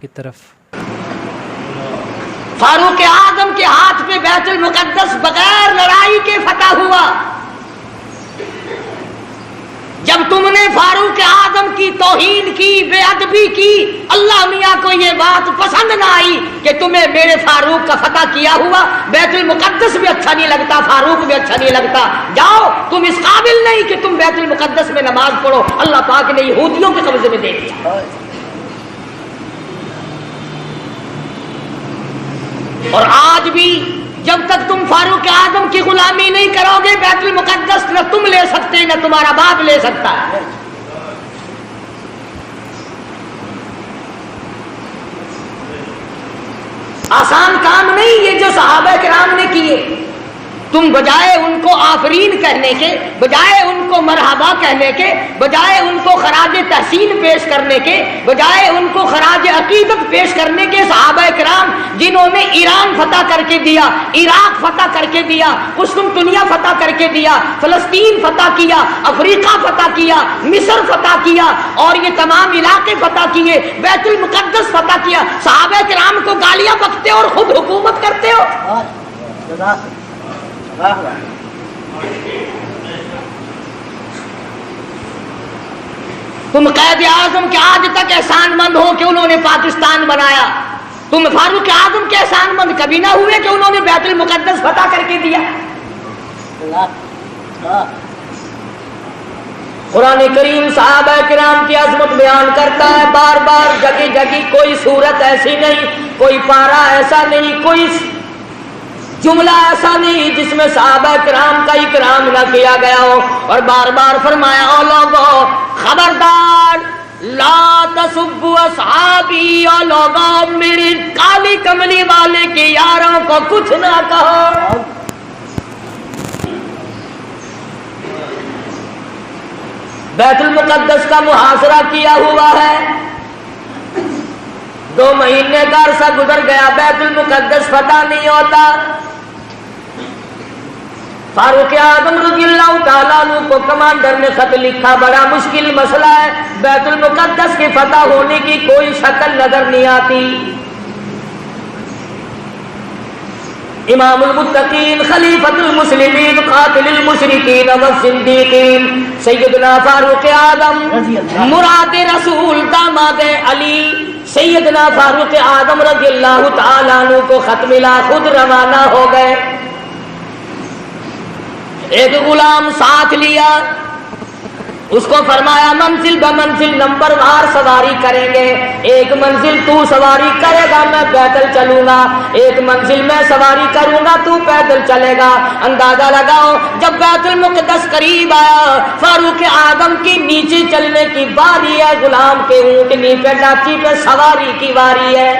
کی طرف فاروق اعظم کے ہاتھ پہ بیت المقدس بغیر لڑائی کے فتح ہوا۔ جب تم نے فاروق اعظم کی توہین کی، بے ادبی کی، اللہ میاں کو یہ بات پسند نہ آئی کہ تمہیں میرے فاروق کا فتح کیا ہوا، بیت المقدس بھی اچھا نہیں لگتا، فاروق بھی اچھا نہیں لگتا، جاؤ تم اس قابل نہیں کہ تم بیت المقدس میں نماز پڑھو، اللہ پاک نے یہودیوں کے قبضے میں دے دیا۔ اور آج بھی جب تک تم فاروق اعظم کی غلامی نہیں کرو گے، بیت المقدس نہ تم لے سکتے نہ تمہارا باپ لے سکتا ہے۔ آسان کام نہیں یہ جو صحابہ کرام نے کیے، تم بجائے ان کو آفرین کہنے کے، بجائے ان کو مرحبا کہنے کے، بجائے ان کو خراج تحسین پیش کرنے کے، بجائے ان کو خراج عقیدت پیش کرنے کے، صحابہ کرام جنہوں نے ایران فتح کر کے دیا، عراق فتح کر کے دیا، قسطنطنیہ فتح کر کے دیا، فلسطین فتح کیا، افریقہ فتح کیا، مصر فتح کیا، اور یہ تمام علاقے فتح کیے، بیت المقدس فتح کیا، صحابہ کرام کو گالیاں بکتے ہو اور خود حکومت کرتے ہو۔ تم قائد اعظم کے آج تک احسان مند ہو کہ انہوں نے پاکستان بنایا، تم فاروق اعظم کے احسان مند کبھی نہ ہوئے کہ انہوں نے بیت المقدس فتح کر کے دیا۔ قرآن کریم صحابہ کرام کی عظمت بیان کرتا ہے، بار بار جگہ جگہ، کوئی صورت ایسی نہیں، کوئی پارہ ایسا نہیں، کوئی جملہ ایسا نہیں جس میں صحابہ کرام کا اکرام نہ کیا گیا ہو، اور بار بار فرمایا او لوگو خبردار لا تسبوا اصحابی، او لوگو میری کالی کملی والے کے یاروں کو کچھ نہ کہو۔ بیت المقدس کا محاصرہ کیا ہوا ہے، 2 مہینے کا عرصہ گزر گیا، بیت المقدس فتح نہیں ہوتا۔ فاروق اعظم رضی اللہ تعالیٰ عنہ کو کمانڈر نے خط لکھا، بڑا مشکل مسئلہ ہے، بیت المقدس کی فتح ہونے کی کوئی شکل نظر نہیں آتی۔ امام المتقین، خلیفۃ المسلمین، قاتل المشرکین والصدیقین، سیدنا فاروق اعظم مراد رسول داماد علی، سیدنا فاروق اعظم رضی اللہ تعالیٰ عنہ کو خط ملا، خود روانہ ہو گئے۔ ایک غلام ساتھ لیا، اس کو فرمایا منزل بمنزل نمبر وار سواری کریں گے، ایک منزل تو سواری کرے گا میں پیدل چلوں گا، ایک منزل میں سواری کروں گا تو پیدل چلے گا۔ اندازہ لگاؤ جب بیت المقدس قریب آیا، فاروق اعظم کی نیچے چلنے کی باری ہے، غلام کے اونٹنی پہ ڈاچی پہ سواری کی باری ہے۔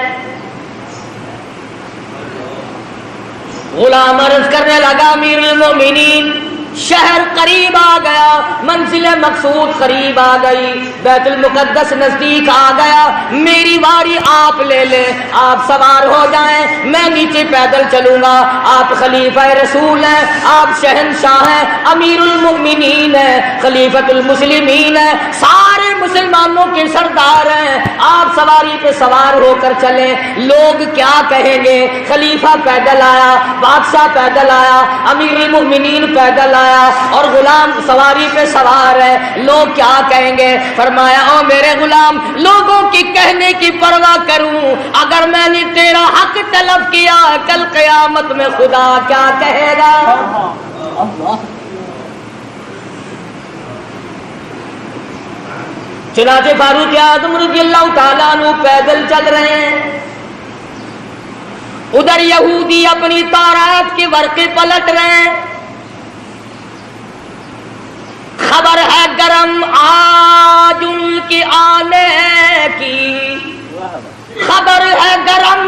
غلام عرض کرنے لگا امیر المومنین شہر قریب آ گیا، منزل مقصود قریب آ گئی، بیت المقدس نزدیک آ گیا، میری باری آپ لے لیں، آپ سوار ہو جائیں، میں نیچے پیدل چلوں گا، آپ خلیفہ رسول ہیں، آپ شہنشاہ ہیں، امیر المؤمنین ہیں، خلیفۃ المسلمین ہیں، سارے مسلمانوں کے سردار ہیں، آپ سواری پہ سوار ہو کر چلیں، لوگ کیا کہیں گے؟ خلیفہ پیدل آیا، بادشاہ پیدل آیا، امیر المؤمنین پیدل آیا اور غلام سواری پہ سوار ہے، لوگ کیا کہیں گے؟ فرمایا او میرے غلام، لوگوں کی کہنے کی پرواہ کروں، اگر میں نے تیرا حق طلب کیا کل قیامت میں خدا کیا کہے گا؟ چنانچہ فاروق اعظم رضی اللہ تعالیٰ عنہ پیدل چل رہے ہیں، ادھر یہودی اپنی تورات کے ورقے پلٹ رہے ہیں، خبر ہے گرم آج ان کی آنے کی، خبر ہے گرم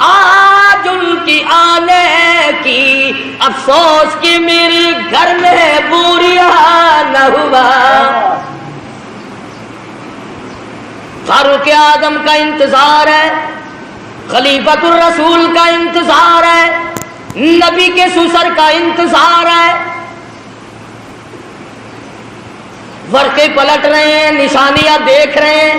آج ان کی آنے کی، افسوس کہ میرے گھر میں بوریا نہ ہوا۔ فاروق اعظم کا انتظار ہے، خلیفۃ الرسول کا انتظار ہے، نبی کے سسر کا انتظار ہے، ورقے پلٹ رہے ہیں، نشانیاں دیکھ رہے ہیں،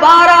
12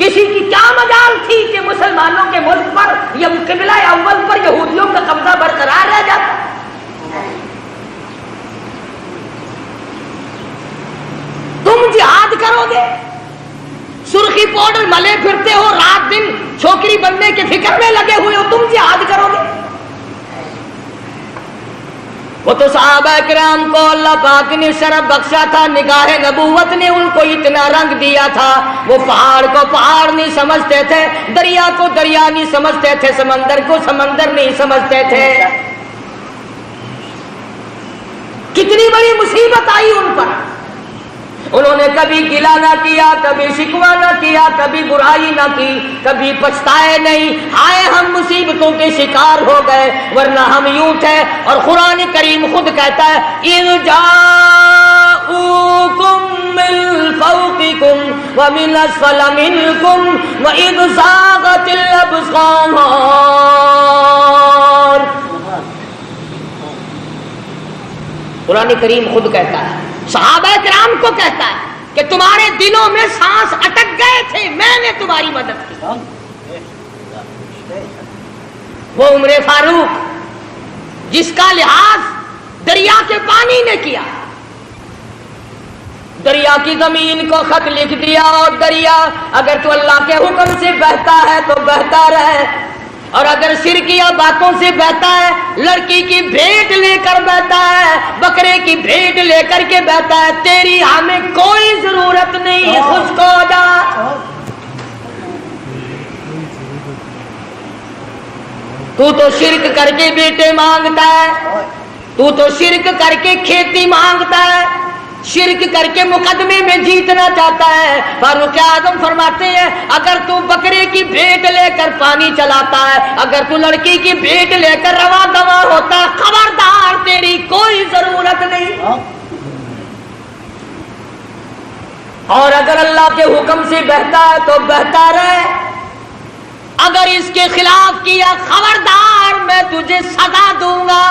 کسی کی کیا مجال تھی کہ مسلمانوں کے ملک پر یا قبلہ اول پر یہودیوں کا قبضہ برقرار رہ جاتا؟ تم جہاد کرو گے، سرخی پاؤڈر ملے پھرتے ہو، رات دن چھوکری بننے کے فکر میں لگے ہوئے ہو، تم جہاد کرو گے؟ وہ تو صحابہ کرام کو اللہ پاک نے شرف بخشا تھا، نگاہ نبوت نے ان کو اتنا رنگ دیا تھا، وہ پہاڑ کو پہاڑ نہیں سمجھتے تھے، دریا کو دریا نہیں سمجھتے تھے، سمندر کو سمندر نہیں سمجھتے تھے۔ کتنی بڑی مصیبت آئی ان پر، انہوں نے کبھی گلہ نہ کیا، کبھی شکوہ نہ کیا، کبھی برائی نہ کی، کبھی پچھتائے نہیں، ہائے ہم مصیبتوں کے شکار ہو گئے ورنہ ہم یوں تھے۔ اور قرآن کریم خود کہتا ہے اِذْ جَاءُوكُم مِّن فَوْقِكُمْ وَمِنْ أَسْفَلَ مِنْكُمْ وَإِذْ زَاغَتِ الْأَبْصَارُ۔ قرآن کریم خود کہتا ہے، صحابہ کرام کو کہتا ہے کہ تمہارے دلوں میں سانس اٹک گئے تھے، میں نے تمہاری مدد کی۔ وہ عمر فاروق جس کا لحاظ دریا کے پانی نے کیا، دریا کی زمین کو خط لکھ دیا، اور دریا اگر تو اللہ کے حکم سے بہتا ہے تو بہتا رہے، اور اگر شرکیہ باتوں سے بہتا ہے، لڑکی کی بھیٹ لے کر بہتا ہے، بکرے کی بھیٹ لے کر کے بہتا ہے، تیری ہمیں کوئی ضرورت نہیں، خشک ہو جا۔ تو تو شرک کر کے بیٹے مانگتا ہے، تو تو شرک کر کے کھیتی مانگتا ہے، شرک کر کے مقدمے میں جیتنا چاہتا ہے۔ فاروق اعظم فرماتے ہیں اگر تو بکرے کی بھیٹ لے کر پانی چلاتا ہے، اگر تو لڑکی کی بھیٹ لے کر رواں دواں ہوتا ہے، خبردار تیری کوئی ضرورت نہیں۔ اور اگر اللہ کے حکم سے بہتا ہے تو بہتا رہے، اگر اس کے خلاف کیا خبردار میں تجھے سزا دوں گا۔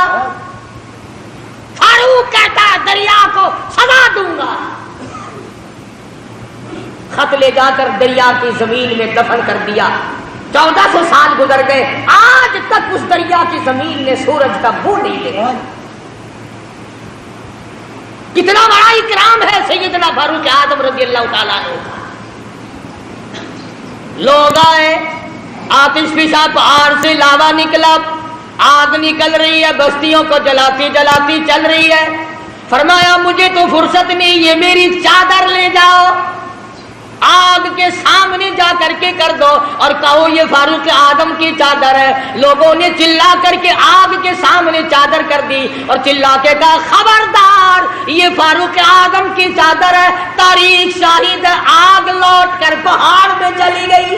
فاروق کہتا ہے دریا کو سزا دوں گا۔ خط لے جا کر دریا کی زمین میں دفن کر دیا۔ 1400 سال گزر گئے، آج تک اس دریا کی زمین نے سورج کا بو نہیں لیا۔ کتنا بڑا اکرام ہے سیدنا فاروق اعظم رضی اللہ تعالیٰ عنہ کا۔ لوگ آئے، آتش فشاں پہاڑ سے لاوا نکلا، آگ نکل رہی ہے، بستیوں کو جلاتی جلاتی چل رہی ہے۔ فرمایا مجھے تو فرصت نہیں، یہ میری چادر لے جاؤ، آگ کے سامنے جا کر کے کر دو اور کہو یہ فاروق اعظم کی چادر ہے۔ لوگوں نے چلا کر کے آگ کے سامنے چادر کر دی اور چلا کے کہا خبردار یہ فاروق اعظم کی چادر ہے، تاریخ شاہد ہے، آگ لوٹ کر پہاڑ میں چلی گئی۔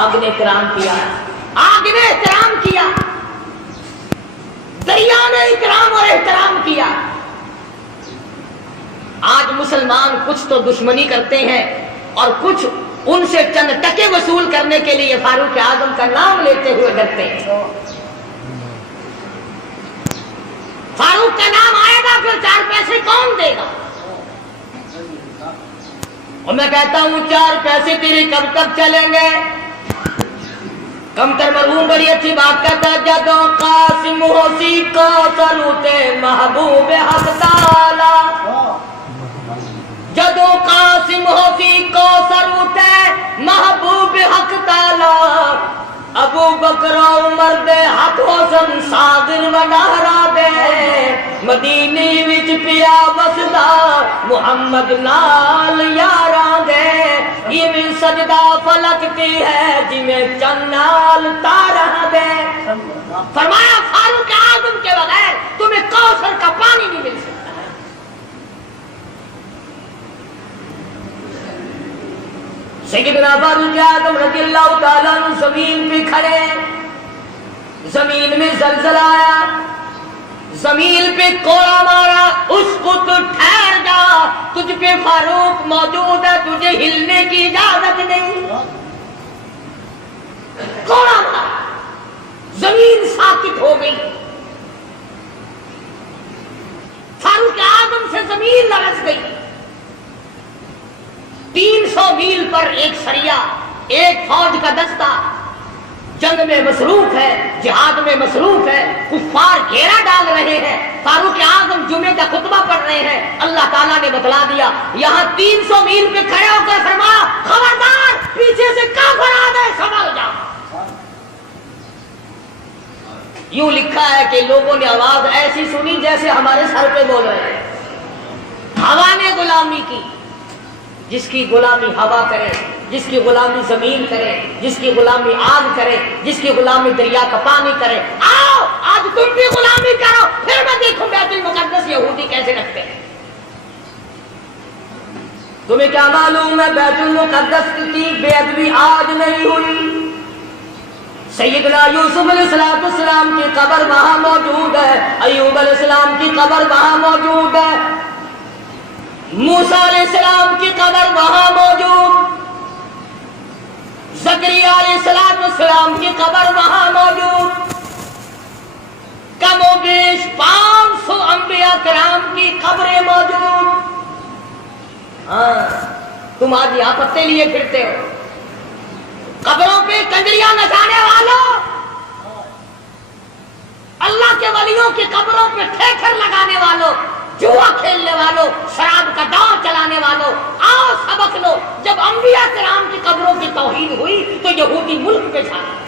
آگ نے احترام کیا، آگ نے احترام کیا، دریا نے اکرام اور احترام کیا۔ آج مسلمان کچھ تو دشمنی کرتے ہیں اور کچھ ان سے چند ٹکے وصول کرنے کے لیے فاروق اعظم کا نام لیتے ہوئے ڈرتے ہیں۔ فاروق کا نام آئے گا پھر 4 پیسے کون دے گا؟ اور میں کہتا ہوں 4 پیسے تیرے کب تک چلیں گے؟ کمتر مرحوم بڑی اچھی بات کرتا ہے، جدو قاسم ہوسی کو سروتے محبوب حق تعالی، جدو قاسم ہوسی کو سروتے محبوب حق تعالی، ابو بکر عمر دے ہاتھ حسن صادر و نہرا دے، مدینے وچ پیا بسدا محمد نال یاراں دے، یہ بھی سجدہ فلکتی ہے جویں چن نال تاراں دے۔ فرمایا فاروق اعظم کے بغیر تمہیں کوثر کا پانی نہیں مل سکتا۔ سیدنا فاروق اعظم رضی اللہ تعالیٰ عنہ زمین پہ کھڑے، زمین میں زلزلہ آیا، زمین پہ کوڑا مارا، اس کو تو ٹھہر جا، تجھ پہ فاروق موجود ہے، تجھے ہلنے کی اجازت نہیں۔ کوڑا مارا، زمین ساکت ہو گئی، فاروق اعظم سے زمین لرز گئی۔ 300 میل پر ایک سریا، ایک فوج کا دستہ جنگ میں مصروف ہے، جہاد میں مصروف ہے، کفار گھیرا ڈال رہے ہیں، فاروق اعظم جمعے کا خطبہ پڑھ رہے ہیں، اللہ تعالیٰ نے بتلا دیا، یہاں 300 میل پہ کھڑے ہو کر فرمایا خبردار پیچھے سے کافر آ گئے سنبھل جاؤ۔ یوں لکھا ہے کہ لوگوں نے آواز ایسی سنی جیسے ہمارے سر پہ بول رہے ہیں، ہوا نے غلامی کی، جس کی غلامی ہوا کرے، جس کی غلامی زمین کرے، جس کی غلامی آگ کرے، جس کی غلامی دریا کا پانی کرے، آؤ آج تم بھی غلامی کرو، پھر میں دیکھوں بیت المقدس یہودی کیسے رکھتے ہیں۔ تمہیں کیا معلوم ہے بیت المقدس کی بے ادبی آج نہیں ہوئی؟ سیدنا یوسف علیہ السلام کی قبر وہاں موجود ہے، ایوب علیہ السلام کی قبر وہاں موجود ہے، موسیٰ علیہ السلام کی قبر وہاں موجود، زکریا علیہ السلام کی قبر وہاں موجود، کم و بیش 500 انبیاء کرام کی قبریں موجود۔ ہاں تم آج یہاں پتے لیے پھرتے ہو، قبروں پہ کنجریاں نچانے والوں، اللہ کے ولیوں کی قبروں پہ ٹھیکر لگانے والوں، جوا کھیلنے والوں، شراب کا دور چلانے والوں، آؤ سبق لو۔ جب انبیاء کرام کی قبروں کی توہین ہوئی تو یہودی ملک پہ چھا گئے۔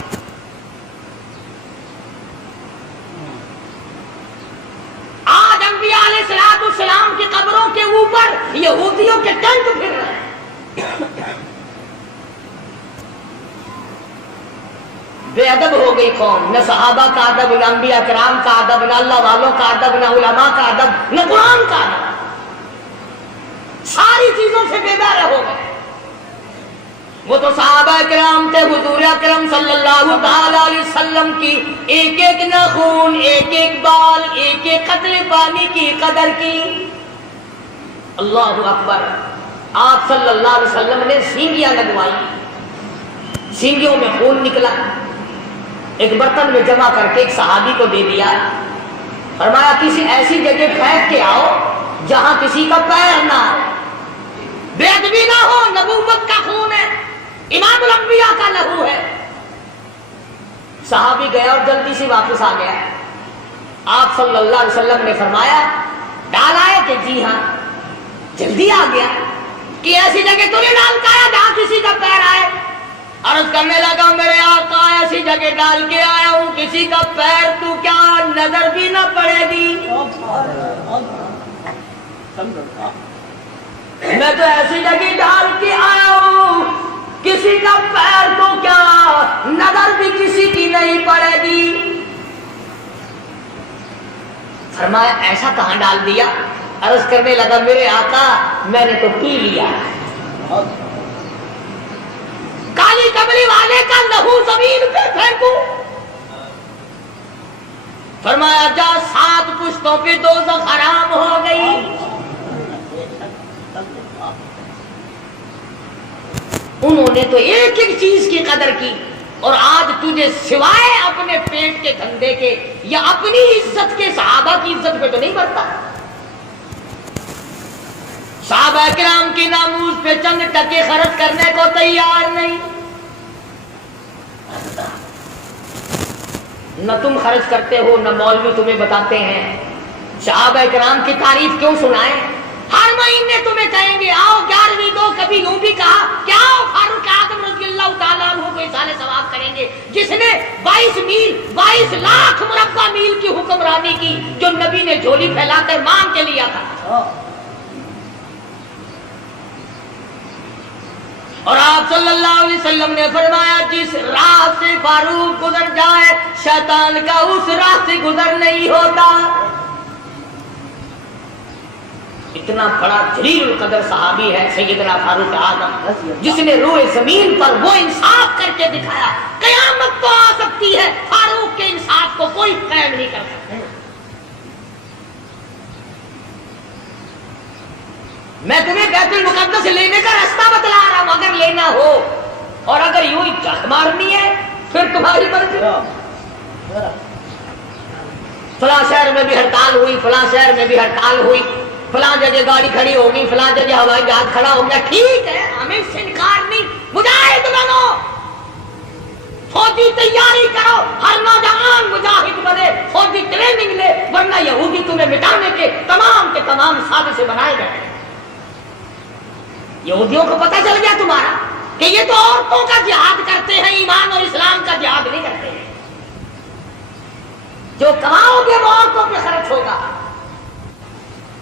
آج انبیاء علیہ السلام کی قبروں کے اوپر یہودیوں کے ٹینک پھر رہے ہیں۔ بے ادب ہو گئی قوم، نہ صحابہ کا ادب، نہ انبیاء کرام کا ادب، نہ اللہ والوں کا ادب، نہ علماء کا ادب، نہ قرآن کا ادب، ساری چیزوں سے بے بہرے ہو گئے۔ وہ تو صحابہ کرام تھے، حضور اکرم صلی اللہ تعالی علیہ وسلم کی ایک ایک ناخن، ایک ایک بال، ایک ایک قطرے پانی کی قدر کی۔ اللہ اکبر۔ آپ صلی اللہ علیہ وسلم نے سینگیاں لگوائی، سینگیوں میں خون نکلا، ایک برتن میں جمع کر کے ایک صحابی کو دے دیا، فرمایا کسی ایسی جگہ پھینک کے آؤ جہاں کسی کا پیر نہ ہو، بے ادبی نہ ہو، نبوت کا خون ہے، امام الانبیاء کا لہو ہے۔ صحابی گیا اور جلدی سے واپس آ گیا۔ آپ صلی اللہ علیہ وسلم نے فرمایا ڈال آئے کہ جی ہاں، جلدی آ گیا کہ ایسی جگہ تو نہیں ڈال کے آیا جہاں کسی کا پیر آئے۔ عرض کرنے لگا میرے آقا ایسی جگہ ڈال کے آیا ہوں کسی کا پیر تو کیا نظر بھی نہ پڑے گی، میں تو ایسی جگہ ڈال کے آیا ہوں کسی کا پیر تو کیا نظر بھی کسی کی نہیں پڑے گی۔ فرمایا ایسا کہاں ڈال دیا؟ عرض کرنے لگا میرے آقا میں نے تو پی لیا، کالی کملی والے کا لہو زمین پہ پھینکوں؟ فرمایا جا 7 پشتوں پہ دوزخ حرام ہو گئی۔ انہوں نے تو ایک ایک چیز کی قدر کی، اور آج تجھے سوائے اپنے پیٹ کے دھندے کے یا اپنی عزت کے صحابہ کی عزت پہ تو نہیں بڑھتا۔ صحابہ کرام کی ناموز پہ چند ٹکے خرچ کرنے کو تیار نہیں، نہ تم خرچ کرتے ہو نہ مولوی تمہیں بتاتے ہیں۔ صحابہ کرام کی تعریف کیوں سنائیں؟ ہر مہینے تمہیں کہیں گے آؤ 11ویں دو، کبھی یوں بھی کہا کہ آؤ فاروق اعظم رضی اللہ تعالیٰ عنہ کو اصال ثواب کریں گے، جس نے 22 لاکھ مربع میل کی حکمرانی کی، جو نبی نے جھولی پھیلا کر مانگ کے لیا تھا۔ اور آپ صلی اللہ علیہ وسلم نے فرمایا جس راہ سے فاروق گزر جائے شیطان کا اس راہ سے گزر نہیں ہوتا۔ اتنا بڑا جلیل القدر صحابی ہے سیدنا فاروق اعظم، جس نے روئے زمین پر وہ انصاف کر کے دکھایا۔ قیامت تو آ سکتی ہے، فاروق کے انصاف کو کوئی قائم نہیں کر سکتا۔ میں تمہیں بیت المقدس لینے کا راستہ بتلا رہا ہوں، اگر لینا ہو، اور اگر یوں ہی جھک مارنی ہے پھر تمہاری مرضی۔ فلاں شہر میں بھی ہڑتال ہوئی، فلاں شہر میں بھی ہڑتال ہوئی، فلاں جگہ گاڑی کھڑی ہوگی, فلاں جگہ ہوائی جہاز کھڑا ہو گیا, ٹھیک ہے, ہمیں اس سے انکار نہیں. مجاہد بنو, فوجی تیاری کرو, ہر نوجوان مجاہد بنے, فوجی ٹریننگ لے, ورنہ یہودی تمہیں مٹانے کے تمام سازش سے بنائے گئے. یہودیوں کو پتہ چل گیا تمہارا کہ یہ تو عورتوں کا جہاد کرتے ہیں, ایمان اور اسلام کا جہاد نہیں کرتے ہیں. جو کماؤ گے وہ عورتوں پہ خرچ ہوگا.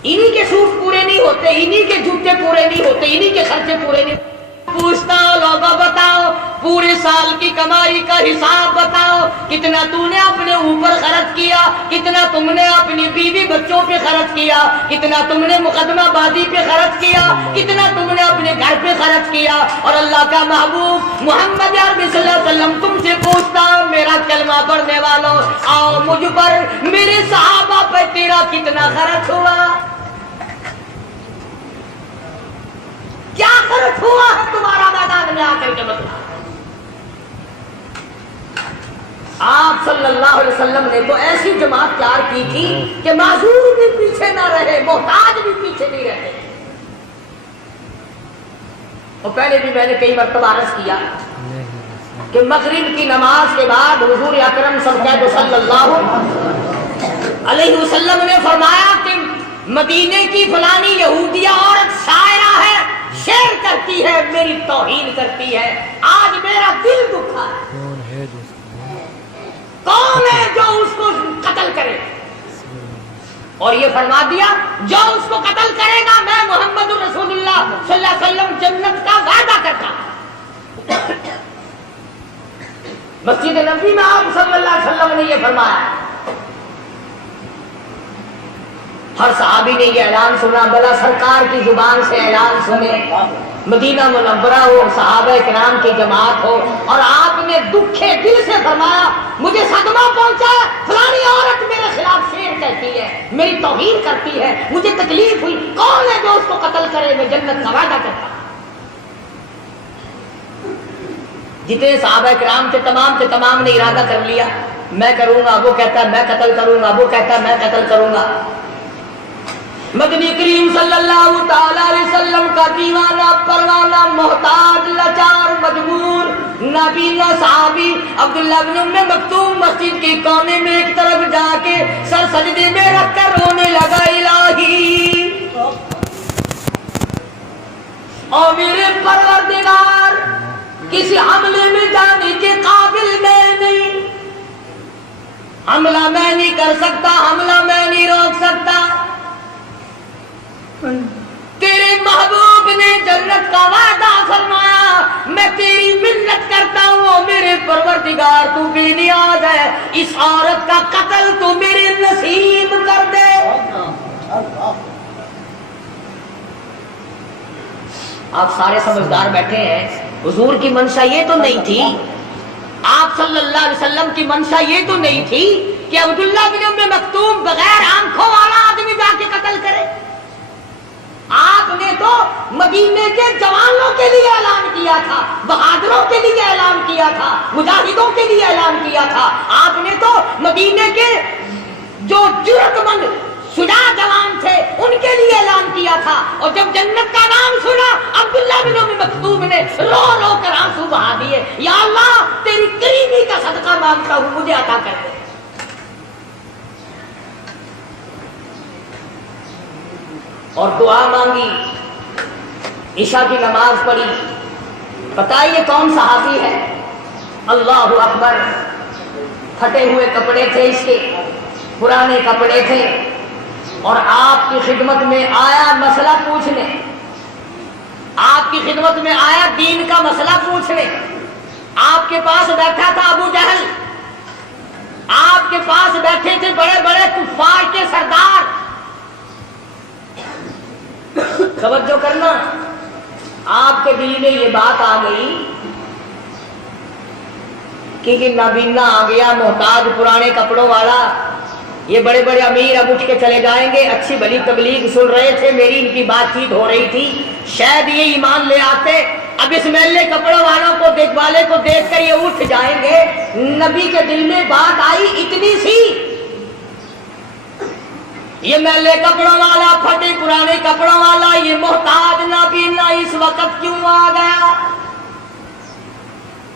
انہی کے سوٹ پورے نہیں ہوتے, انہی کے جوتے پورے نہیں ہوتے, انہی کے خرچے پورے نہیں. پوچھتا ہوں لوگوں, بتاؤ پورے سال کی کمائی کا حساب بتاؤ, کتنا تو نے اپنے اوپر خرچ کیا, کتنا تم نے اپنی بیوی بچوں پہ خرچ کیا, کتنا تم نے مقدمہ بازی پہ خرچ کیا, کتنا تم نے اپنے گھر پہ خرچ کیا. اور اللہ کا محبوب محمد عربی صلی اللہ علیہ وسلم تم سے پوچھتا ہوں, میرا کلمہ پڑھنے والوں, آؤ مجھ پر, میرے صحابہ پہ تیرا کتنا خرچ ہوا, کیا خرچ ہوا ہے تمہارا میدان میں آ کر کے بتلا. آپ صلی اللہ علیہ وسلم نے تو ایسی جماعت تیار کی تھی کہ معذور بھی پیچھے نہ رہے, محتاج بھی پیچھے نہیں رہے. اور پہلے بھی میں نے کئی مرتبہ عرض کیا کہ مغرب کی نماز کے بعد حضور اکرم صلی اللہ علیہ وسلم نے فرمایا کہ مدینے کی فلانی یہودیہ عورت شاعرہ ہے, شعر کرتی ہے, میری توہین کرتی ہے. آج میرا دل دکھا ہے, کون ہے جو اس کو قتل کرے, اور یہ فرما دیا جو اس کو قتل کرے گا میں محمد رسول اللہ صلی اللہ علیہ وسلم جنت کا وعدہ کرتا ہوں. مسجد نبوی میں آپ صلی اللہ علیہ وسلم نے یہ فرمایا. ہر صحابی نے یہ اعلان سنا, بلا سرکار کی زبان سے اعلان سنے, مدینہ منورہ ہو, صحابہ کرام کی جماعت ہو, اور آپ نے دکھے دل سے فرمایا مجھے صدمہ پہنچا, فلانی عورت میرے خلاف شعر کہتی ہے, میری توہین کرتی ہے, مجھے تکلیف ہوئی, کون ہے جو اس کو قتل کرے, میں جنت کا وعدہ کرتا ہوں. جتنے صحابہ کرام کے تمام نے ارادہ کر لیا, میں کروں گا, وہ کہتا ہے میں قتل کروں گا, وہ کہتا ہے میں قتل کروں گا. مدنی کریم صلی اللہ تعالی علیہ وسلم کا دیوانہ پروانہ, محتاج, لاچار, مجبور, نابینا صحابی عبداللہ بن ام مکتوم مسجد کے کونے میں ایک طرف جا کے سر سجدے میں رکھ کر رونے لگا, الہی اور میرے پروردگار, کسی حملے میں جانے کے قابل میں نہیں, حملہ میں نہیں کر سکتا, حملہ میں نہیں روک سکتا. تیرے محبوب نے جنت کا وعدہ فرمایا, میں تیری منت کرتا ہوں میرے پروردگار, تو بے نیاز ہے, اس عورت کا قتل تو میرے نصیب کر دے. آپ سارے سمجھدار بیٹھے ہیں, حضور کی منشا یہ تو نہیں تھی, آپ صلی اللہ علیہ وسلم کی منشا یہ تو نہیں تھی کہ عبداللہ بن ام مکتوم بغیر آنکھوں والا آدمی جا کے قتل کرے. آپ نے تو مدینے کے جوانوں کے لیے اعلان کیا تھا, بہادروں کے لیے اعلان کیا تھا, مجاہدوں کے لیے اعلان کیا تھا. آپ نے تو مدینے کے جو جرأت مند شجاع جوان تھے ان کے لیے اعلان کیا تھا. اور جب جنت کا نام سنا عبداللہ بن ام مکتوم نے رو رو کر آنسو بہا دیے, یا اللہ تیری کریمی کا صدقہ مانگتا ہوں, مجھے عطا کر دے. اور دعا مانگی, عشاء کی نماز پڑھی. پتہ ہے یہ کون صحابی ہے؟ اللہ اکبر. پھٹے ہوئے کپڑے تھے اس کے, پرانے کپڑے تھے, اور آپ کی خدمت میں آیا مسئلہ پوچھنے, آپ کی خدمت میں آیا دین کا مسئلہ پوچھنے. آپ کے پاس بیٹھا تھا ابو جہل, آپ کے پاس بیٹھے تھے بڑے بڑے کفار کے سردار. توجہ کرنا, آپ کے دل میں یہ بات آ گئی کہ یہ نابینا آ گیا, محتاج, پرانے کپڑوں والا, یہ بڑے بڑے امیر اب اٹھ کے چلے جائیں گے. اچھی بھلی تبلیغ سن رہے تھے, میری ان کی بات چیت ہو رہی تھی, شاید یہ ایمان لے آتے. اب اس میلے کپڑوں والوں کو دیکھ والے کو دیکھ کر یہ اٹھ جائیں گے. نبی کے دل میں بات آئی اتنی سی, یہ میلے کپڑوں والا، پھٹے پرانے کپڑوں والا، یہ محتاج نابینا اس وقت کیوں آ گیا؟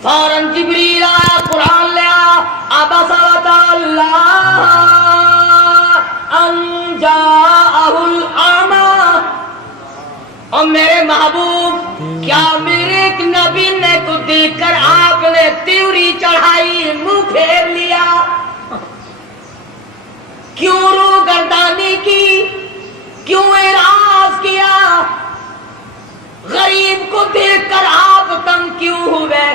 فوراً جبریل آیا، قرآن لے آیا، عبس وتولی ان جاءہ الاعمی۔ اور میرے محبوب، کیا میرے ایک نبی نے کو دیکھ کر آپ نے تیوری چڑھائی، منہ پھیر لیا؟ کیوں روگردانی کی؟ کیوں اعراض کیا؟ غریب کو دیکھ کر آپ تنگ کیوں ہوئے؟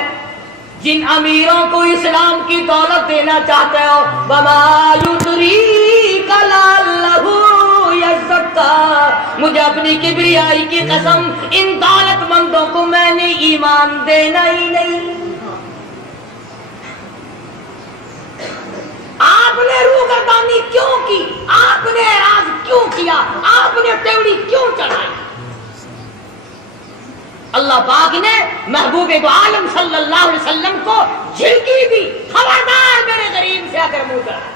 جن امیروں کو اسلام کی دولت دینا چاہتے ہو، وَمَا يُدْرِيكَ لَعَلَّهُ يَزَّكَّىٰ، مجھے اپنی کبریائی کی قسم، ان دولت مندوں کو میں نے ایمان دینا ہی نہیں۔ آپ نے روگردانی کیوں کی؟ آپ نے اعراض کیوں کیا؟ آپ نے تیوڑی کیوں چڑھائی؟ اللہ پاک نے محبوب دو عالم صلی اللہ علیہ وسلم کو جھڑکی دی، خبردار میرے غریب سے اگر منہ چڑھا۔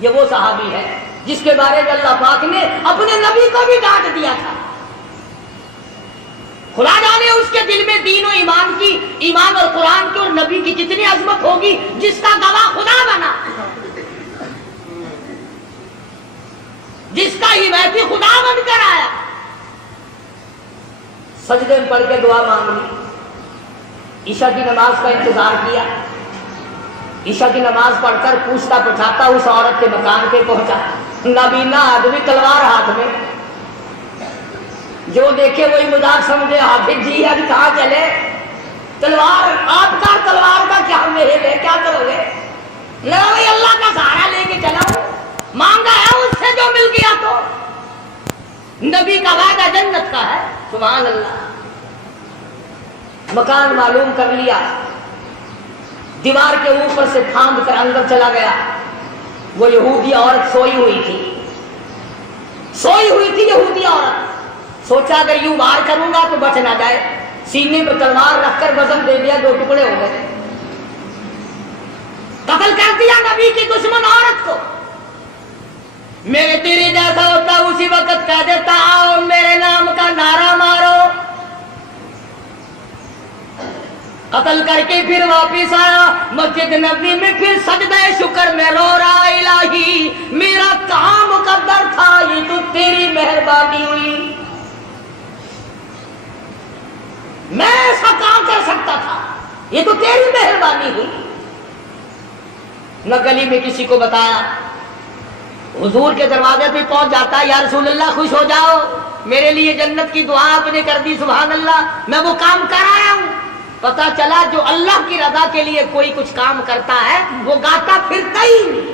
یہ وہ صحابی ہے جس کے بارے میں اللہ پاک نے اپنے نبی کو بھی ڈانٹ دیا تھا۔ خدا جانے اس کے دل میں دین و ایمان کی، ایمان اور قرآن کی اور نبی کی کتنی عظمت ہوگی، جس کا گواہ خدا بنا، جس کا حمایتی خدا بن کر آیا۔ سجدے میں پڑھ کے دعا مانگ لی، عشاء کی نماز کا انتظار کیا، عشاء کی نماز پڑھ کر پوچھتا پچھاتا اس عورت کے مکان پہ پہنچا، نابینا آدمی تلوار ہاتھ میں، جو دیکھے وہی مذاق سمجھے، حافظ جی آج کہاں چلے؟ تلوار آپ کا، تلوار کا کیا میرے لے کیا کرو گے؟ نہیں اللہ کا سہارا لے کے چلا ہوں، مانگا ہے اس سے جو مل گیا تو۔ نبی کا وعدہ جنت کا ہے، سبحان اللہ۔ مکان معلوم کر لیا، دیوار کے اوپر سے پھاند کر اندر چلا گیا۔ وہ یہودی عورت سوئی ہوئی تھی، سوئی ہوئی تھی یہودی عورت۔ سوچا اگر یوں وار کروں گا تو بچ نہ جائے، سینے پہ تلوار رکھ کر وزن دے دیا، دو ٹکڑے ہو گئے، قتل کر دیا نبی کی دشمن عورت کو۔ میرے تیرے جیسا ہوتا اسی وقت کہہ دیتا آؤ میرے نام کا نعرہ مارو۔ قتل کر کے پھر واپس آیا مسجد نبی میں، پھر سجدہ شکر میں رو رہا، الہی میرا کہاں مقدر تھا، یہ تو تیری مہربانی ہوئی، میں ایسا کام کر سکتا تھا، یہ تو تیری مہربانی ہوئی۔ نہ گلی میں کسی کو بتایا، حضور کے دروازے پہ پہنچ جاتا، یا رسول اللہ خوش ہو جاؤ، میرے لیے جنت کی دعا آپ نے کر دی، سبحان اللہ، میں وہ کام کر آیا ہوں۔ پتا چلا جو اللہ کی رضا کے لیے کوئی کچھ کام کرتا ہے وہ گاتا پھرتا ہی نہیں،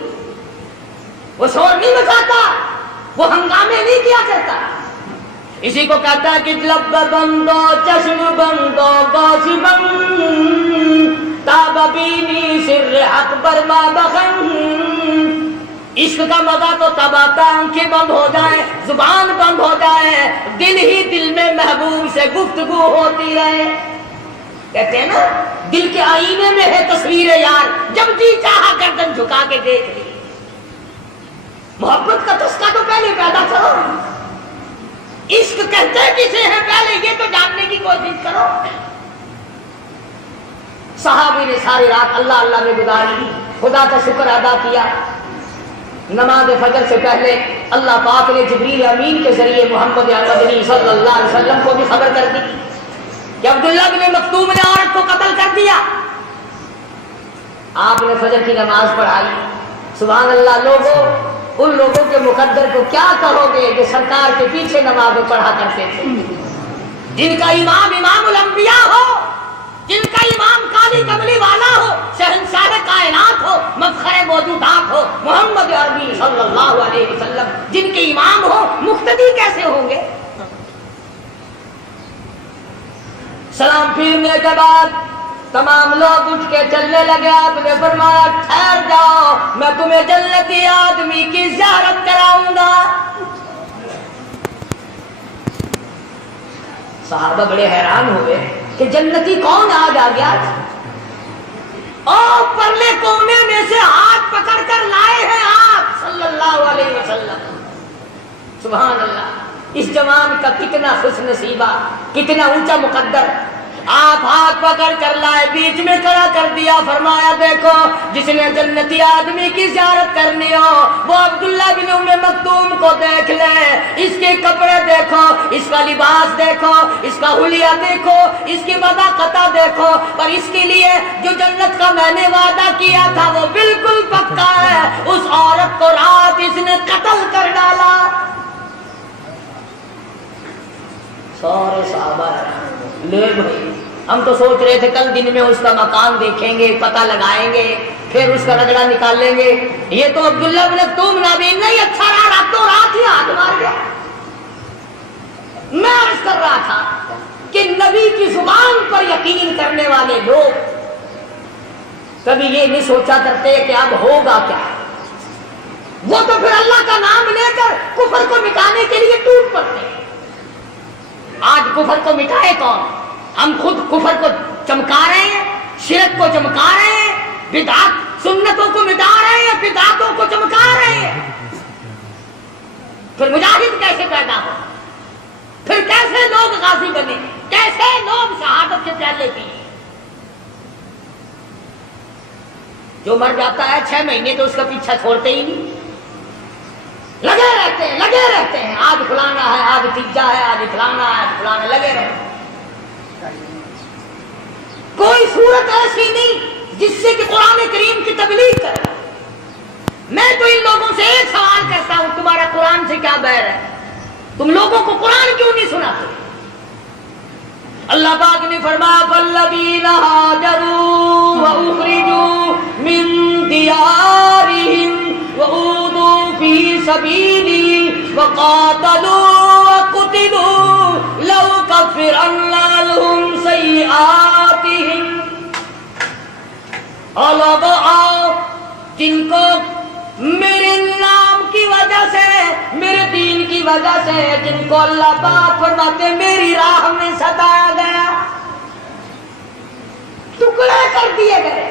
وہ شور نہیں مچاتا، وہ ہنگامے نہیں کیا کرتا۔ اسی کو کہتا ہے کہ لب بندو چشم بندو گوش بند تاب بینی سر حق برما بخن۔ عشق کا مزہ تو تب آتا آنکھیں بند ہو جائیں، زبان بند ہو جائے، دل ہی دل میں محبوب سے گفتگو ہوتی رہے۔ کہتے ہیں نا دل کے آئینے میں ہے تصویر یار، جب جی چاہا گردن جھکا کے دیکھ لی۔ محبت کا تسکا تو پہلے پیدا کرو، عشق کہتے کسے ہیں پہلے یہ تو جاننے کی کوشش کرو۔ صحابی نے ساری رات اللہ اللہ میں گزاری، خدا کا شکر ادا کیا۔ نماز فجر سے پہلے اللہ پاک نے جبریل امین کے ذریعے محمد مدنی صلی اللہ علیہ وسلم کو بھی خبر کر دی کہ عبداللہ بن مکتوم نے عورت کو قتل کر دیا۔ آپ نے فجر کی نماز پڑھائی، سبحان اللہ۔ لوگوں، ان لوگوں کے مقدر کو کیا کہو گے جو سرکار کے پیچھے نمازیں پڑھا کرتے تھے، جن کا امام امام الانبیاء ہو، جن کا امام کالی کملی والا ہو، شہنشاہ کائنات ہو، مفخر موجودات ہو، محمد عربی صلی اللہ علیہ وسلم، جن کے امام ہو، مقتدی کیسے ہوں گے؟ سلام پھیرنے کے بعد تمام لوگ اٹھ کے چلنے لگے۔ آپ نے فرمایا ٹھہر جاؤ، میں تمہیں جنتی آدمی کی زیارت کراؤں گا۔ صحابہ بڑے حیران ہوئے کہ جنتی کون آج آ گیا؟ اور پرلے کونے میں سے ہاتھ پکڑ کر لائے ہیں آپ صلی اللہ علیہ وسلم. سبحان اللہ. اس جوان کا کتنا خوش نصیبہ، کتنا اونچا مقدر. آپ ہاتھ پکڑ کر لائے، بیچ میں کھڑا کر دیا، فرمایا دیکھو جس نے جنتی آدمی کی زیارت کرنی ہو وہ عبداللہ بن ام مکتوم کو دیکھ لے. اس کے کپڑے دیکھو، اس کا لباس دیکھو، اس کا حلیہ دیکھو، اس کی مداقتہ دیکھو، اور اس کے لیے جو جنت کا میں نے وعدہ کیا تھا وہ بالکل پکا ہے. اس عورت کو رات اس نے قتل کر ڈالا. سارے صحابہ لے بھائی، ہم تو سوچ رہے تھے کل دن میں اس کا مکان دیکھیں گے، پتہ لگائیں گے، پھر اس کا رگڑا نکالیں گے. یہ تو عبداللہ بن مکتوم نبی نہیں اچھا رہا، راتوں رات ہی ہاتھ مار گیا. میں عرض کر رہا تھا کہ نبی کی زبان پر یقین کرنے والے لوگ کبھی یہ نہیں سوچا کرتے کہ اب ہوگا کیا. وہ تو پھر اللہ کا نام لے کر کفر کو مٹانے کے لیے ٹوٹ پڑتے. آج کفر کو مٹائے کون؟ ہم خود کفر کو چمکا رہے ہیں، شرک کو چمکا رہے ہیں، بدعت سنتوں کو مٹا رہے ہیں، بدعتوں کو چمکا رہے ہیں. پھر مجاہد کیسے پیدا ہو؟ پھر کیسے لوگ غازی بنے؟ کیسے لوگ شہادت کے پیالے پیے؟ جو مر جاتا ہے 6 مہینے تو اس کا پیچھا چھوڑتے ہی نہیں، لگے رہتے ہیں، لگے رہتے ہیں. آج فلانا ہے، آج تیجا ہے، آج فلانا ہے، آج فلانا، لگے رہتے ہیں. کوئی صورت ایسی نہیں جس سے کہ قرآن کریم کی تبلیغ کرے. میں تو ان لوگوں سے ایک سوال کرتا ہوں، تمہارا قرآن سے کیا بیر ہے؟ تم لوگوں کو قرآن کیوں نہیں سناتے؟ اللہ پاک نے فرمایا فالذین ہاجروا واخرجوا من دیارہم وأوذوا في سبيلي وقاتلوا وقتلوا لأكفرن عنهم سيئاتهم. اور لوگوں آؤ جن کو میرے نام کی وجہ سے، میرے دین کی وجہ سے، جن کو اللہ پاک فرماتے میری راہ میں ستایا گیا، ٹکڑے کر دیے گئے.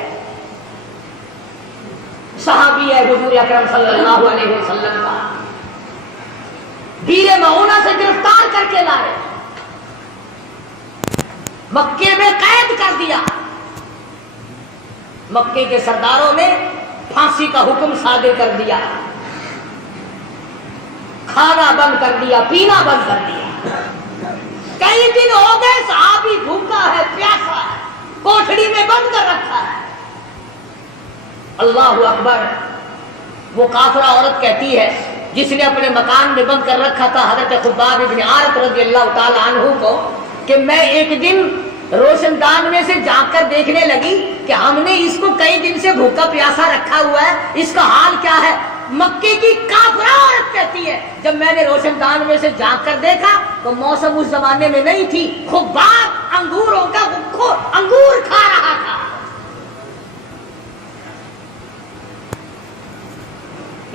صحابی ہے حضور اکرم صلی اللہ علیہ وسلم کا، بیر معونہ سے گرفتار کر کے لائے، مکے میں قید کر دیا. مکے کے سرداروں نے پھانسی کا حکم صادر کر دیا، کھانا بند کر دیا، پینا بند کر دیا. کئی دن ہو گئے صحابی بھوکا ہے، پیاسا ہے، کوٹھڑی میں بند کر رکھا ہے. اللہ اکبر. وہ کافرہ عورت کہتی ہے جس نے اپنے مکان میں بند کر رکھا تھا حضرت خباب ابن عارت رضی اللہ تعالی عنہ کو، کہ میں ایک دن روشن دان میں سے جھانک کر دیکھنے لگی کہ ہم نے اس کو کئی دن سے بھوکا پیاسا رکھا ہوا ہے، اس کا حال کیا ہے. مکے کی کافرہ عورت کہتی ہے جب میں نے روشن دان میں سے جھانک کر دیکھا تو موسم اس زمانے میں نہیں تھی، خباب انگوروں کا انگور کھا رہا تھا.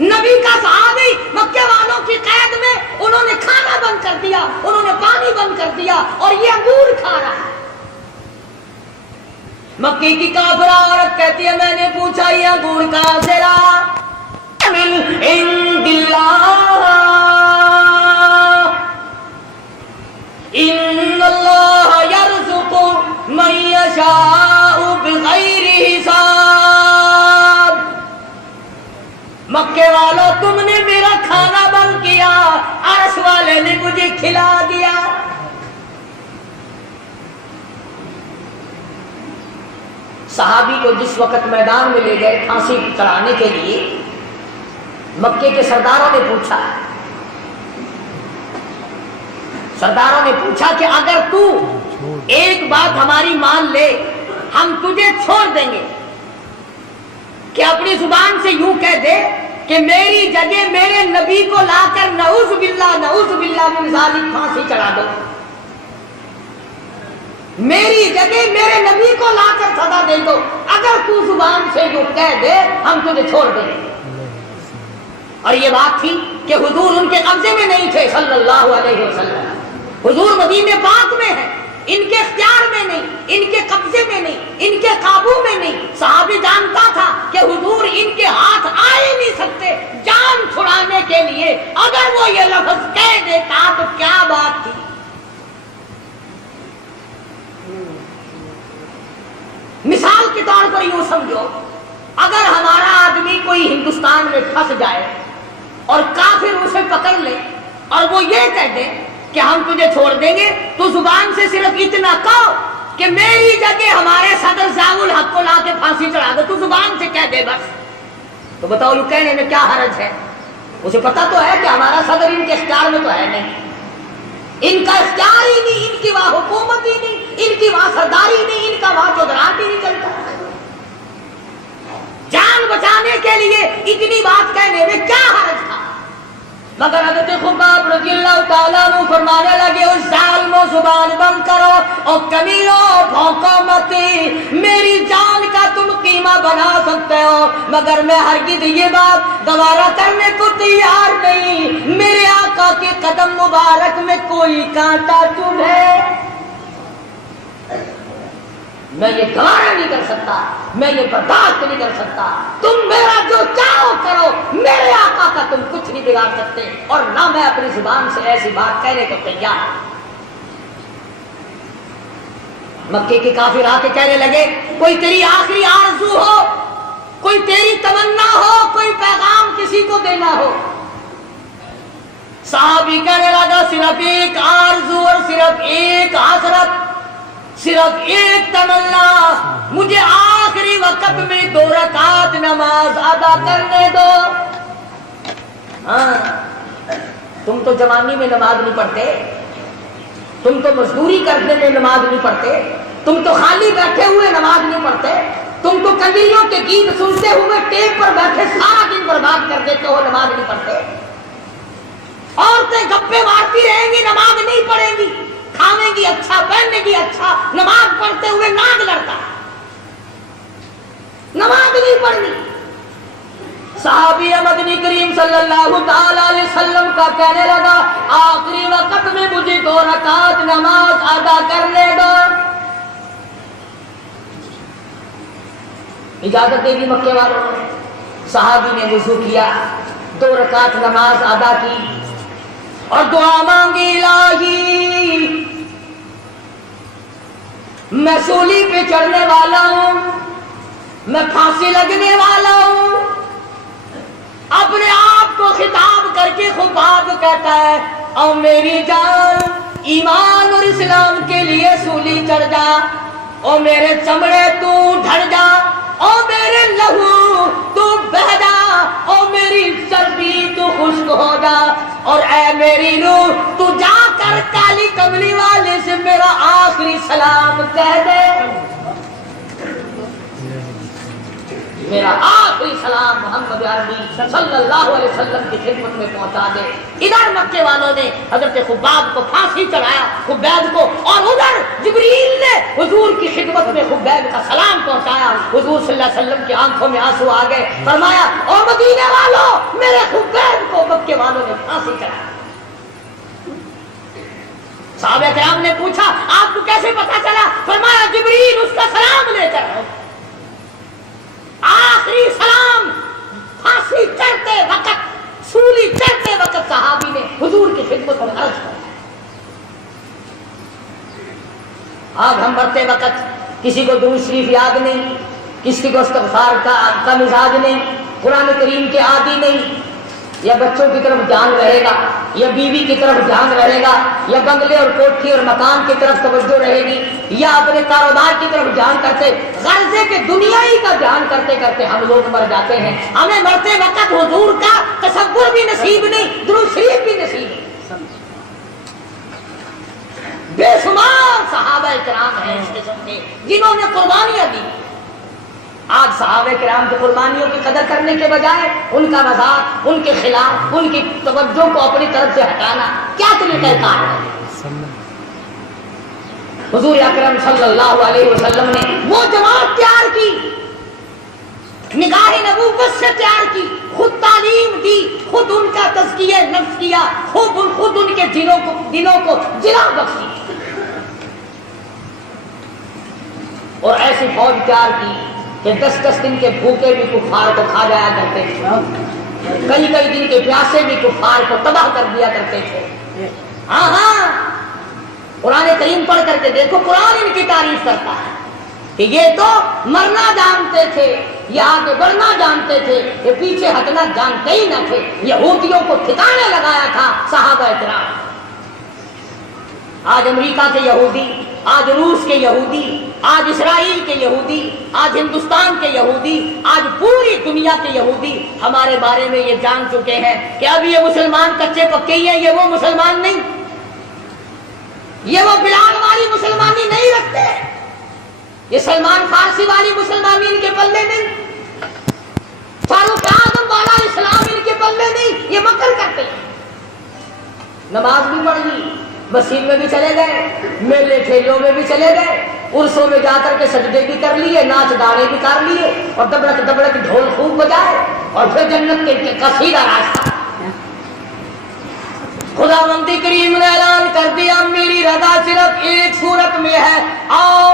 نبی کا صحابی مکے والوں کی قید میں انہوں نے کھانا بند کر دیا، انہوں نے پانی بند کر دیا، اور یہ انگور کھا رہا ہے. مکے کی کافرہ عورت کہتی ہے میں نے پوچھا یہ انگور کہاں سے رہا؟ من عند اللہ ان اللہ یرزق من یشاء بغیر حساب. مکے والوں تم نے میرا کھانا بند کیا، عرش والے نے مجھے کھلا دیا. صحابی کو جس وقت میدان میں لے گئے پھانسی چڑھانے کے لیے، مکے کے سرداروں نے پوچھا کہ اگر تو ایک بات ہماری مان لے ہم تجھے چھوڑ دیں گے، کہ اپنی زبان سے یوں کہہ دے کہ میری جگہ میرے نبی کو لا کر نعوذ باللہ من ذالک پھانسی چڑھا دو، میری جگہ میرے نبی کو لا کر سزا دے دو، اگر تو زبان سے یوں کہہ دے ہم تجھے چھوڑ دیں گے. اور یہ بات تھی کہ حضور ان کے قبضے میں نہیں تھے صلی اللہ علیہ وسلم، حضور مدینے پاک میں ہیں، ان کے اختیار میں میں نہیں، ان کے قبضے میں نہیں، ان کے قابو میں نہیں۔ صحابی جانتا تھا کہ حضور ان کے ہاتھ آ ہی نہیں سکتے جان چھڑانے کے لیے، اگر وہ یہ لفظ کہہ دیتا تو کیا بات تھی۔ مثال کے طور پر یوں سمجھو، اگر ہمارا آدمی کوئی ہندوستان میں پھنس جائے اور کافر اسے پکڑ لے اور وہ یہ کہہ دے کہ ہم تجھے چھوڑ دیں گے، تو زبان سے صرف اتنا کہو کہ میری جگہ ہمارے صدر ضیاء الحق کو لا کے پھانسی چڑھا دو، تو زبان سے کہہ دے بس، تو بتاؤ لوگ کہنے میں کیا حرج ہے؟ اسے پتا تو ہے کہ ہمارا صدر ان کے اختیار میں تو ہے نہیں، ان کا اختیار ہی نہیں، ان کی وہاں حکومت ہی نہیں، ان کی وہاں سرداری نہیں، ان کا وہاں چودراہٹ ہی نہیں چلتا۔ جان بچانے کے لیے اتنی بات کہنے میں کیا حرج تھا؟ مگر حضرت خباب رضی اللہ تعالیٰ عنہ فرمانے لگے، اس ظالموں زبان بند کرو اور کمیلوں بھونکو مت، میری جان کا تم قیمہ بنا سکتے ہو مگر میں ہرگز یہ بات گوارا کرنے کو تیار نہیں، میرے آقا کے قدم مبارک میں کوئی کانٹا چبھے میں یہ گوارا نہیں کر سکتا، میں یہ برداشت نہیں کر سکتا، تم میرا جو چاہو کرو، میرے آقا کا تم کچھ نہیں بگاڑ سکتے، اور نہ میں اپنی زبان سے ایسی بات کہنے کو تیار۔ مکے کے کافر آ کے کہنے لگے، کوئی تیری آخری آرزو ہو، کوئی تیری تمنا ہو، کوئی پیغام کسی کو دینا ہو۔ صحابی کہنے لگا، صرف ایک آرزو اور صرف ایک حسرت، صرف ایک تمنا، مجھے آخری وقت میں 2 رکعت نماز ادا کرنے دو۔ ہاں، تم تو جوانی میں نماز نہیں پڑھتے، تم تو مزدوری کرنے میں نماز نہیں پڑھتے، تم تو خالی بیٹھے ہوئے نماز نہیں پڑھتے، تم تو کنجریوں کے گیت سنتے ہوئے ٹیپ پر بیٹھے سارا دن برباد کر دیتے ہو، نماز نہیں پڑھتے۔ عورتیں گپے مارتی رہیں گی، نماز نہیں پڑھیں گی، کھاویں گی اچھا، پہننے گی اچھا، نماز پڑھتے ہوئے ناک لڑتا، نماز نہیں پڑھنی۔ صحابی مدنی کریم صلی اللہ تعالی علیہ وسلم کا کہنے لگا، آخری وقت میں مجھے 2 رکعت نماز ادا کرنے دو۔ اجازت دے دی مکے والوں نے، صحابی نے وضو کیا، 2 رکعت نماز ادا کی اور دعا مانگی، الہی میں سولی پہ چڑھنے والا ہوں، میں پھانسی لگنے والا ہوں۔ اپنے آپ کو خطاب کر کے خباب کہتا ہے، او میری جان ایمان اور اسلام کے لیے سولی چڑھ جا، او میرے چمڑے تو ڈھڑ جا، او میرے لہو تو بہہ جا، او میری چربی تو خشک ہو جا، اور اے میری روح تو جا کر کالی کملی والے سے میرا آخری سلام کہہ دے، میرا آخری سلام محمد عربی صلی اللہ علیہ وسلم کی خدمت میں پہنچا دے۔ ادھر مکے والوں نے حضرت خباب کو پھانسی چڑھایا، خبیب کو، اور ادھر جبریل نے حضور کی خدمت میں خبیب کا سلام پہنچایا۔ حضور صلی اللہ علیہ وسلم کی آنکھوں میں آنسو آ گئے، فرمایا، او مدینے والوں، میرے خبیب کو مکے والوں نے پھانسی چڑھایا۔ صحابہ کرام نے پوچھا، آپ کو کیسے پتا چلا؟ فرمایا، جبریل اس کا سلام لے کر آؤ۔ آخری سلام پھانسی چڑھتے وقت، سولی چڑھتے وقت صحابی نے حضور کی خدمت میں عرض کیا۔ آج ہم مرتے وقت کسی کو درود شریف یاد نہیں، کسی کو استغفار کا مزاج نہیں، قرآن کریم کے عادی نہیں، یا بچوں کی طرف دھیان رہے گا، یا بیوی کی طرف دھیان رہے گا، یا بنگلے اور کوٹھی اور مکان کی طرف توجہ رہے گی، یا اپنے کاروبار کی طرف دھیان کرتے، غرضے کے دنیائی کا دھیان کرتے کرتے ہم لوگ مر جاتے ہیں۔ ہمیں مرتے وقت حضور کا تصور بھی نصیب نہیں، درود شریف بھی نصیب نہیں۔ بے شمار صحابہ کرام ہیں اس قسم کے جنہوں نے قربانیاں دی۔ آج صحابہ کرام کی قربانیوں کی قدر کرنے کے بجائے ان کا مذاق، ان کے خلاف، ان کی توجہ کو اپنی طرف سے ہٹانا کیا طریقہ کار ہے؟ حضور اکرم صلی اللہ علیہ وسلم نے وہ جماعت تیار کی، نگاہ نبوت سے تیار کی، خود تعلیم دی، خود ان کا تزکیہ نفس کیا، خود ان کے دلوں کو جلا بخشی۔ ایسی فوج تیار کی کہ 10 دن کے بھوکے بھی کفار کو کھا جایا کرتے تھے، کئی دن کے پیاسے بھی کفار کو تباہ کر دیا کرتے تھے۔ ہاں قرآن کریم پڑھ کر کے دیکھو، قرآن ان کی تعریف کرتا ہے کہ یہ تو مرنا جانتے تھے، یہ آگے بڑھنا جانتے تھے، یہ پیچھے ہٹنا جانتے ہی نہ تھے۔ یہودیوں کو ٹھکانے لگایا تھا صحابہ کرام۔ آج امریکہ کے یہودی، آج روس کے یہودی، آج اسرائیل کے یہودی، آج ہندوستان کے یہودی، آج پوری دنیا کے یہودی ہمارے بارے میں یہ جان چکے ہیں کہ اب یہ مسلمان کچے پکے ہی ہیں، یہ وہ مسلمان نہیں، یہ وہ بلال والی مسلمانی نہیں رکھتے، یہ سلمان فارسی والی مسلمانی ان کے پلے نہیں، فاروق اعظم والا اسلام ان کے پلے نہیں، یہ مکر کرتے ہیں۔ نماز بھی پڑھ لی، مسجد میں بھی چلے گئے، میلے ٹھیلوں میں بھی چلے گئے، عرسوں میں جا کر کے سجدے بھی کر لیے، ناچ گانے بھی کر لیے، اور دبڑک دبڑک ڈھول خوب بجائے، اور پھر جنت کے قصیدہ راستہ۔ خداوند کریم نے اعلان کر دیا میری رضا صرف ایک صورت میں ہے، آؤ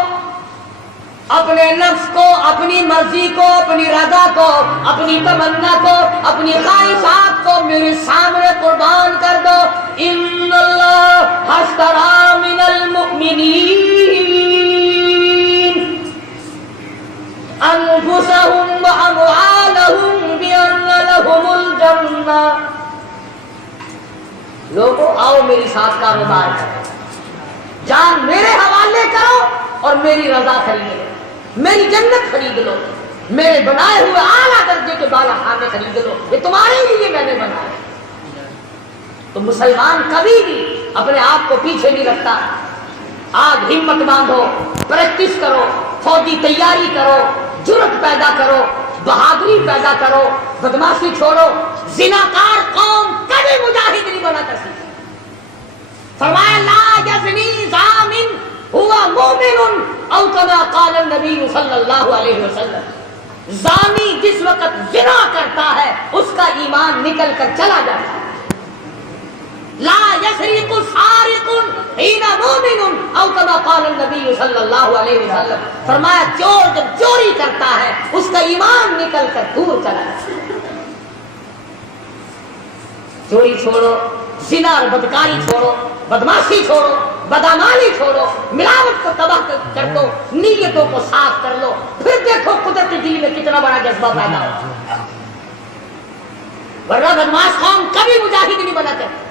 اپنے نفس کو، اپنی مرضی کو، اپنی رضا کو، اپنی تمنا کو، اپنی خواہشات کو میرے سامنے قربان کر دو۔ ان اللہ اشتری من المؤمنین انفسهم واموالهم بان لهم الجنہ۔ لوگوں آؤ میری ساتھ کاروبار کرو، جان میرے حوالے کرو اور میری رضا خرید لو، میری جنت خرید لو، میرے بنائے ہوئے اعلیٰ درجے کے بالا خانے خرید لو، یہ تمہارے لیے میں نے بنائے۔ تو مسلمان کبھی بھی اپنے آپ کو پیچھے نہیں رکھتا۔ آج ہمت باندھو، پریکٹس کرو، فوجی تیاری کرو، جرأت پیدا کرو، بہادری پیدا کرو، بدماشی چھوڑو۔ زناکار قوم کبھی مجاہد نہیں بنا کر سکتی۔ فرمایا لا یزنی زامن ہوا مومن او کما قال النبی صلی اللہ علیہ وسلم۔ زانی جس وقت زنا کرتا ہے اس کا ایمان نکل کر چلا جاتا ہے۔ لا یسرق سارق حین مومن او کما قال النبی صلی اللہ علیہ وسلم۔ فرمایا چور جب چوری کرتا ہے اس کا ایمان نکل کر دور چلا جاتا ہے۔ چوری چھوڑو، زنا اور بدکاری چھوڑو، بدماشی چھوڑو، بدعمالی چھوڑو، ملاوٹ کو تباہ کر دو، نیتوں کو صاف کر لو، پھر دیکھو قدرت دل میں کتنا بڑا جذبہ پیدا ہو۔ ورنہ بدماش قوم کبھی مجاہد نہیں بنا کرتی۔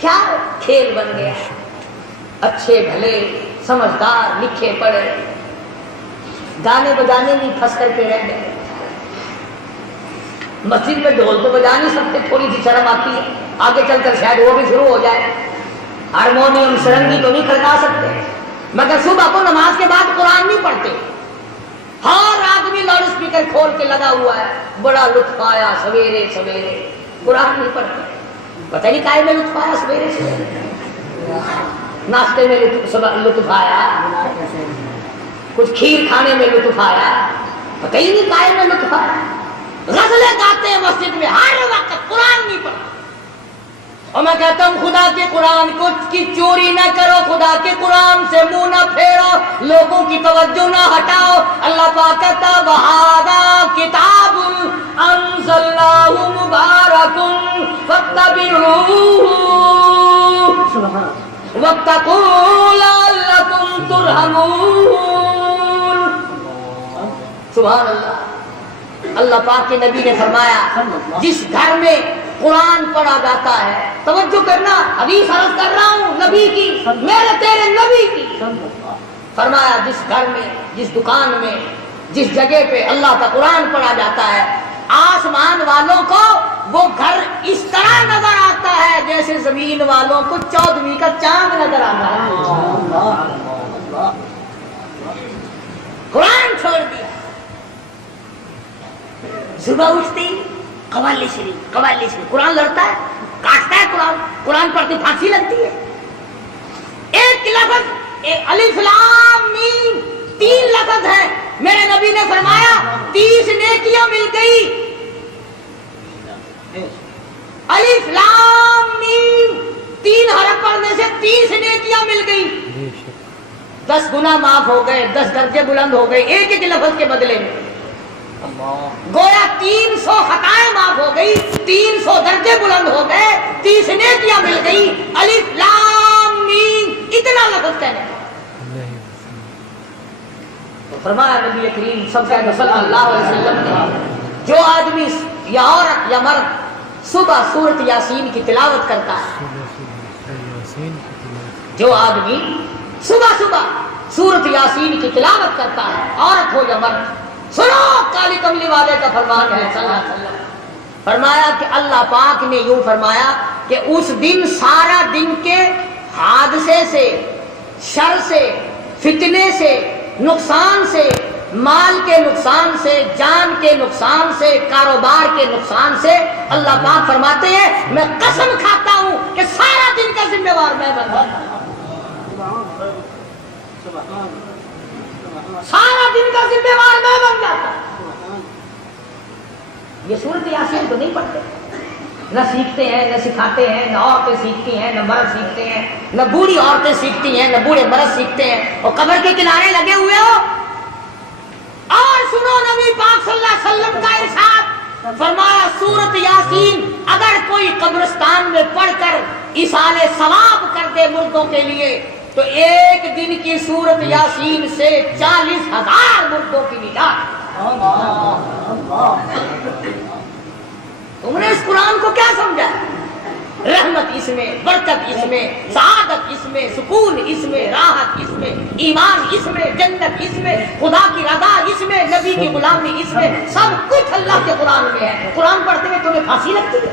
کیا کھیل بن گیا، اچھے بھلے سمجھدار لکھے پڑھے گانے بجانے میں پھنس کر کے رہ گئے۔ مسجد میں ڈھول تو بجا نہیں سکتے، تھوڑی سی شرم آتی ہے، آگے چل کر شاید وہ بھی شروع ہو جائے۔ ہارمونیم سرنگی تو نہیں کھڑکا سکتے، مگر صبح کو نماز کے بعد قرآن نہیں پڑھتے۔ ہر آدمی لاؤڈ اسپیکر کھول کے لگا ہوا ہے، بڑا لطف آیا سویرے سویرے، قرآن نہیں پڑھتے۔ پتہ نہیں کائے میں لطف آیا سویرے سویرے، ناشتے میں لطف آیا، کچھ کھیر کھانے میں لطف آیا، پتہ ہی نہیں کائے میں لطف آیا۔ غزلیں گاتے ہیں مسجد میں، ہر وقت قرآن نہیں پڑھتے۔ اور میں کہتا ہوں خدا کے قرآن کو کی چوری نہ کرو، خدا کے قرآن سے منہ نہ پھیرو، لوگوں کی توجہ نہ ہٹاؤ۔ اللہ پاک کہتا وَهَذَا كِتَابٌ أَنزَلْنَاهُ مُبَارَكٌ فَاتَّبِعُوهُ وَاتَّقُوا لَعَلَّكُمْ تُرْحَمُونَ۔ سبحان اللہ۔ اللہ پاک کے نبی نے فرمایا جس گھر میں قرآن پڑھا جاتا ہے، توجہ کرنا، حدیث عرض کر رہا ہوں نبی کی، میرے تیرے نبی کی، فرمایا جس گھر میں، جس دکان میں، جس جگہ پہ اللہ کا قرآن پڑھا جاتا ہے، آسمان والوں کو وہ گھر اس طرح نظر آتا ہے جیسے زمین والوں کو 14ویں کا چاند نظر آتا ہے۔ قرآن چھوڑ دیا، صبح اٹھتی قوالی شریف، قوالی شریف، قرآن لڑتا ہے، کاٹتا ہے قرآن، قرآن پڑھتی پھانسی لگتی ہے۔ ایک لفظ الف لام میم، 3 لفظ ہیں، میرے نبی نے فرمایا 30 نیکیاں مل گئی۔ الف لام میم 3 حرف پڑھنے سے 30 نیکیاں مل گئی۔ 10 گنا معاف ہو گئے، 10 درجے بلند ہو گئے ایک ایک لفظ کے بدلے میں۔ گویا 300 خطائیں معاف ہو گئی، 300 درجے بلند ہو گئے، 30 نیکیاں مل گئی۔ الف لام میم اتنا لفظ کہنے تو فرمایا نبی کریم صلی اللہ علیہ وسلم نے جو آدمی یا عورت یا مرد صبح سورۃ یاسین کی تلاوت کرتا ہے، جو آدمی صبح سورۃ یاسین کی تلاوت کرتا ہے، عورت ہو یا مرد، سنو کالی کملی والے کا فرمان ہے صلی اللہ علیہ وسلم، فرمایا کہ اللہ پاک نے یوں فرمایا کہ اس دن سارا دن کے حادثے سے، شر سے، فتنے سے، نقصان سے، مال کے نقصان سے، جان کے نقصان سے، کاروبار کے نقصان سے اللہ پاک فرماتے ہیں میں قسم کھاتا ہوں کہ سارا دن کا ذمہ دار میں بن جاتا ہوں، سارا دن کا ذمہ دار میں بن جاتا ہوں۔ یہ سورۃ یاسین تو نہیں پڑھتے، نہ سیکھتے ہیں، نہ سکھاتے ہیں، نہ عورتیں سیکھتی ہیں، نہ مرد سیکھتے ہیں، نہ بوڑھی عورتیں سیکھتی ہیں، نہ بوڑھے مرد سیکھتے ہیں، اور قبر کے کنارے لگے ہوئے ہو۔ اور سنو نبی پاک صلی اللہ علیہ وسلم کا ارشاد، فرمایا سورۃ یاسین اگر کوئی قبرستان میں پڑھ کر ایصال ثواب کر دے مردوں کے لیے تو ایک دن کی سورۃ یاسین سے 40,000 مردوں کی نجات۔ تم نے اس قرآن کو کیا سمجھا؟ رحمت اس میں، برکت اس میں، سعادت اس میں، سکون اس میں، راحت اس میں، ایمان اس میں، جنت اس میں، خدا کی رضا اس میں، نبی کی غلامی اس میں، سب کچھ اللہ کے قرآن میں ہے۔ قرآن پڑھتے ہوئے تمہیں پھانسی لگتی ہے؟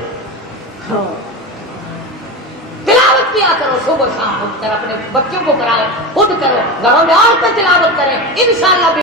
تلاوت کیا کرو صبح شام، اٹھ کر اپنے بچوں کو کراؤ، خود کرو، گھروں میں عورتیں تلاوت کریں، انشاءاللہ